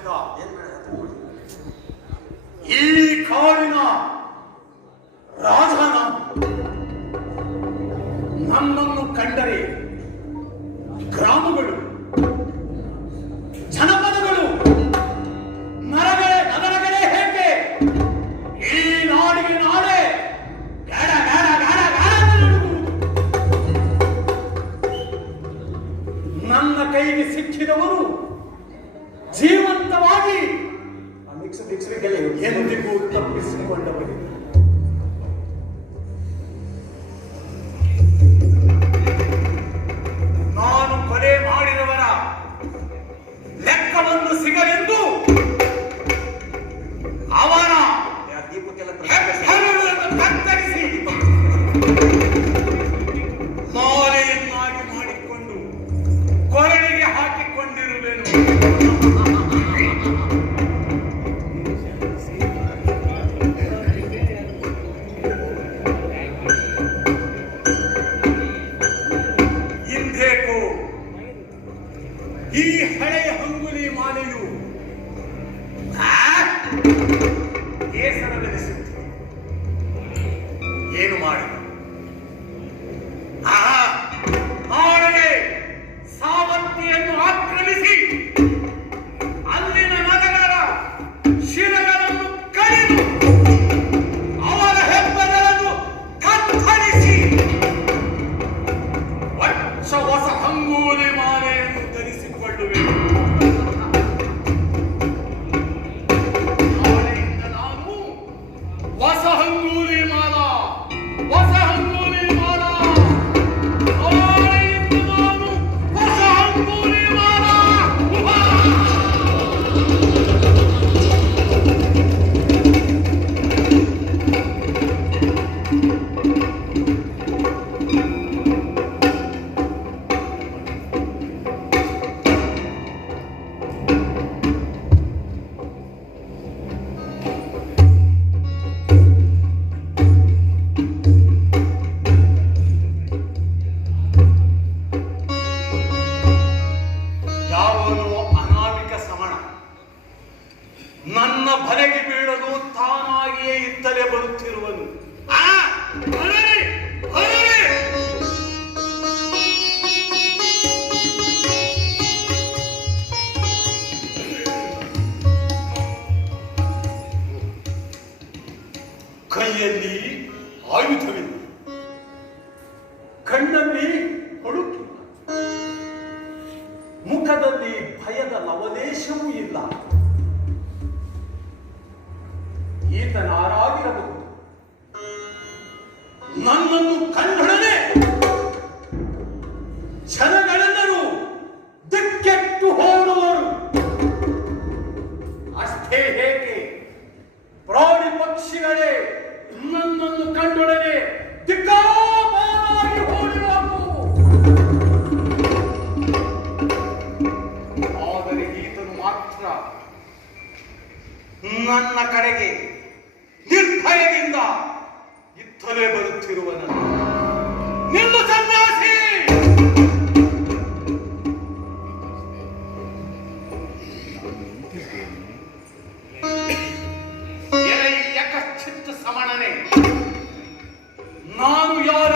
ಪಕ್ಷದ ಈ ಕಾಲಿನ ರಾಜನ ನನ್ನನ್ನು ಕಂಡರೆ ಗ್ರಾಮಗಳು ಜನಪದಗಳು ನರಗಳೇ ನಗರಗಳೇ ಹೇಗೆ ಈ ನಾಡಿಗೆ ನಾಳೆ ಗಾಡ ಗಾಡ ಗಾಡ ಗಾಡ ನನ್ನ ಕೈಗೆ ಸಿಕ್ಕಿದವರು பேசிக் 我连休一了 ನನ್ನ ಕಡೆಗೆ ನಿರ್ಭಯದಿಂದ ಇತ್ತಲೇ ಬರುತ್ತಿರುವ ನನ್ನ ನಿಲ್ಲು ಸನ್ಯಾಸಿ! ಕಚ್ಚಿತ್ತು ಸಮಣನೆ. ನಾನು ಯಾರ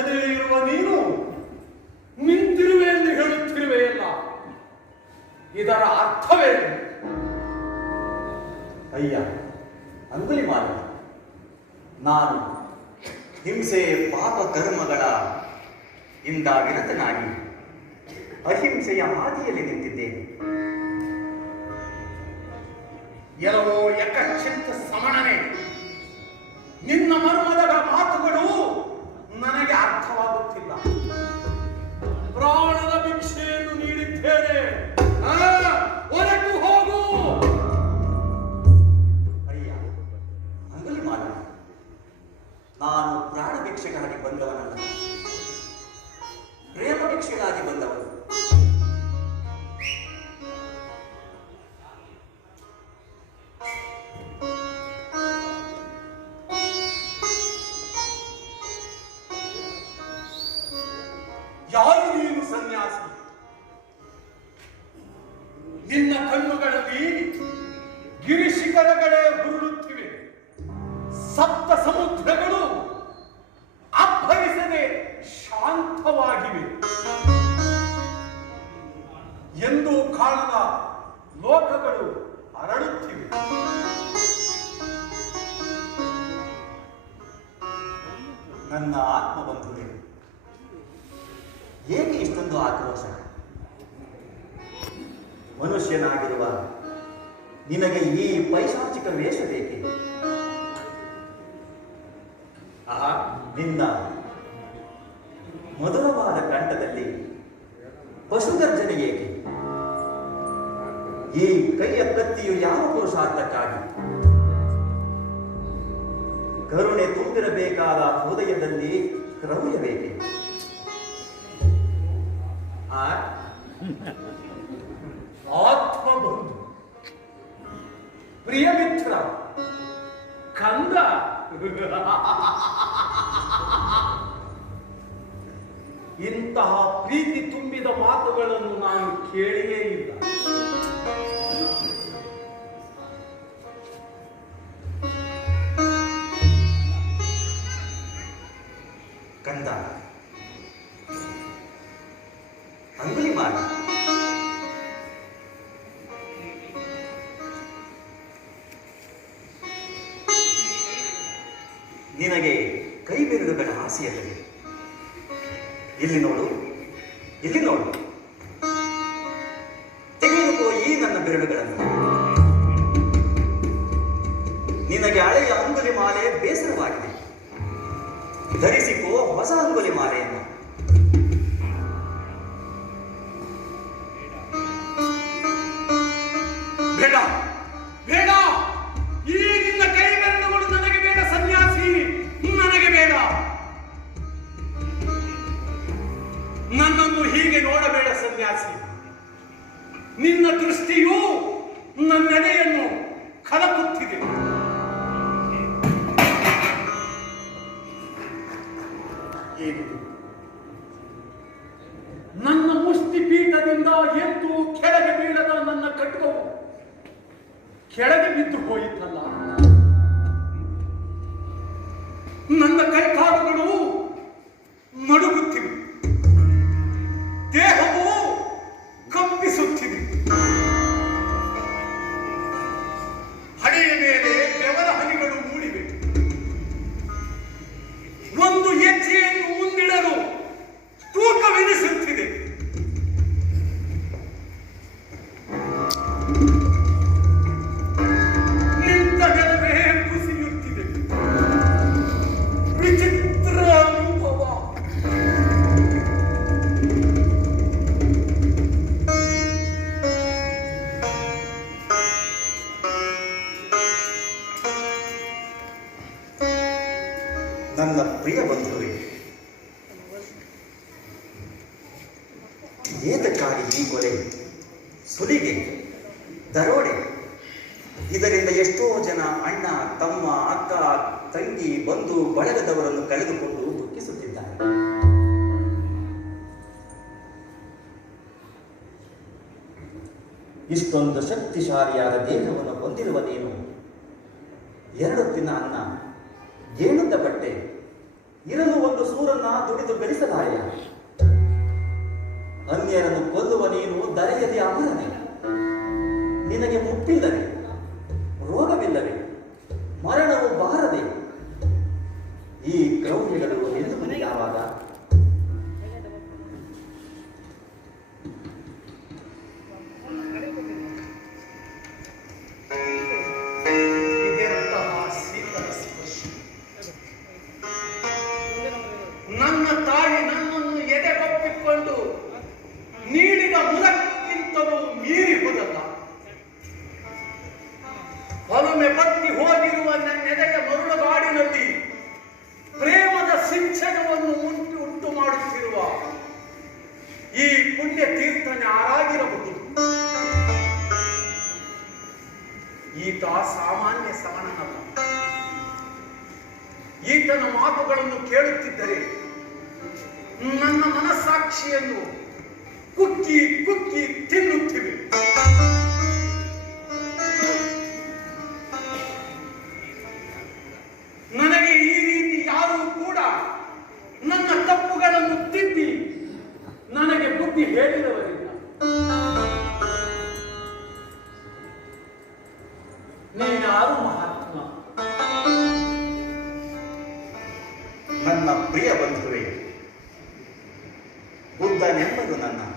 ಇರುವ ನೀನು ನಿಂತಿರುವೆ ಎಂದು ಹೇಳುತ್ತಿರುವೆಯಲ್ಲ ಇದರ ಅರ್ಥವೇನು ಅಯ್ಯ, ಅಂಗುಲಿ ಮಾತು ನಾನು ಹಿಂಸೆ ಪಾಪ ಕರ್ಮಗಳ ಇಂದ ವಿರತನಾಗಿ ಅಹಿಂಸೆಯ ಹಾದಿಯಲ್ಲಿ ನಿಂತಿದ್ದೇನೆ. ಎಲ್ಲವೋ ಯಕಶ್ಚಿಂತ ಸಮಣನೆ. ನಿನ್ನ ಮರ್ಮದ ಮಾತುಗಳು ನನಗೆ ಅರ್ಥವಾಗುತ್ತಿಲ್ಲ ಏಕೆ ಇಷ್ಟೊಂದು ಆಕ್ರೋಶ? ಮನುಷ್ಯನಾಗಿರುವ ನಿನಗೆ ಈ ಪೈಶಾಚಿಕ ವೇಷ ಬೇಕೆ? ಆ ನಿನ್ನ ಮಧುರವಾದ ಕಂಠದಲ್ಲಿ ಪಶುಗರ್ಜನೆ ಏಕೆ? ಈ ಕೈಯ ಕತ್ತಿಯು ಯಾವ ಪುರುಷಾರ್ಥಕ್ಕಾಗಿ ಕರುಣೆ ತುಂಬಿರಬೇಕಾದ ಹೃದಯದಲ್ಲಿ ಕ್ರೌರ್ಯ ಬೇಕೆ? ಆ ಆತ್ಮಬಂಧು ಪ್ರಿಯ ಮಿತ್ರ ಕಂದ. ಇಂತಹ ಪ್ರೀತಿ ತುಂಬಿದ ಮಾತುಗಳನ್ನು ನಾನು ಕೇಳಿಯೇ ಇಲ್ಲ. ಕಂದ ಅಂಗುಲಿ ಮಾಡ. ನಿನಗೆ ಕೈ ಬೆರಳುಗಳ ಆಸೆಯಲ್ಲವೇ ಇಲ್ಲಿ ನೋಡು ನನ್ನ ಮುಷ್ಟಿ ಪೀಠದಿಂದ ಎದ್ದು ಕೆಳಗೆ ಬೀಳದ ನನ್ನ ಖಡ್ಗವು ಕೆಳಗೆ ಬಿದ್ದು ಹೋಯಿತಲ್ಲ. ನನ್ನ ಕೈಕಾಲುಗಳು ನಡುಗುತ್ತಿವೆ ದೇಹವು ಏತಕ್ಕಾಗಿ ಈ ಕೊಲೆ, ಸುಲಿಗೆ, ದರೋಡೆ. ಇದರಿಂದ ಎಷ್ಟೋ ಜನ ಅಣ್ಣ, ತಮ್ಮ, ಅಕ್ಕ, ತಂಗಿ, ಬಂಧು, ಬಳಗದವರನ್ನು ಕಳೆದುಕೊಂಡು ದುಃಖಿಸುತ್ತಿದ್ದಾರೆ. ಇಷ್ಟೊಂದು ಶಕ್ತಿಶಾಲಿಯಾದ ದೇಹವನ್ನು ಹೊಂದಿರುವ ನೀನು, ಎರಡು ದಿನ ಅನ್ನ ಗೇಣುದ್ದ ಬಟ್ಟೆ, ಇರಲು ಒಂದು ಸೂರನ್ನ ದುಡಿದು ಗಳಿಸಲಾಯ ಅನ್ಯರನ್ನು ಕೊಲ್ಲುವ ನೀನು ದರೆಯದೆ ಅಮರನೇ. ನಿನಗೆ ಮುಪ್ಪಿಲ್ಲವೇ ನಮ್ಮ ಮನಸ್ಸಾಕ್ಷಿಯನ್ನು ಕುಕ್ಕಿ ಕುಕ್ಕಿ ತಿನ್ನುತ್ತಿವೆ. 改名字都难看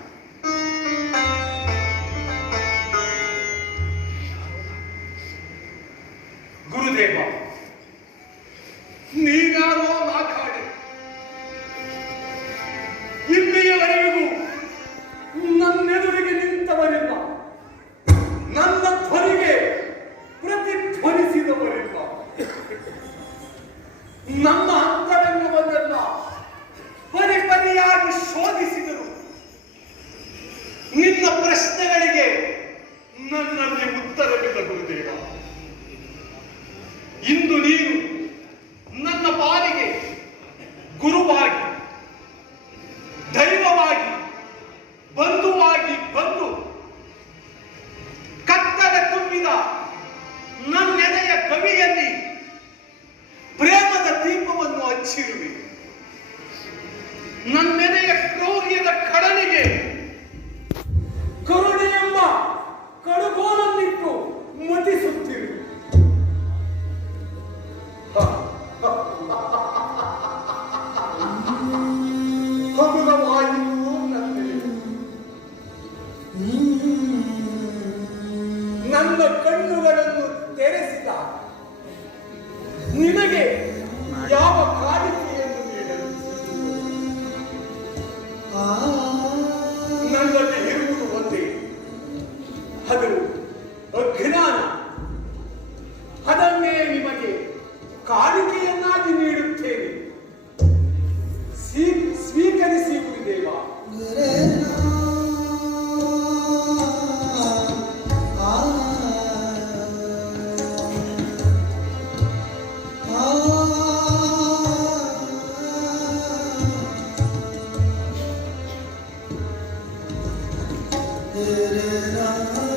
नन मैंने एक्सप्लोर किया खड़ा नहीं है। 아. da da da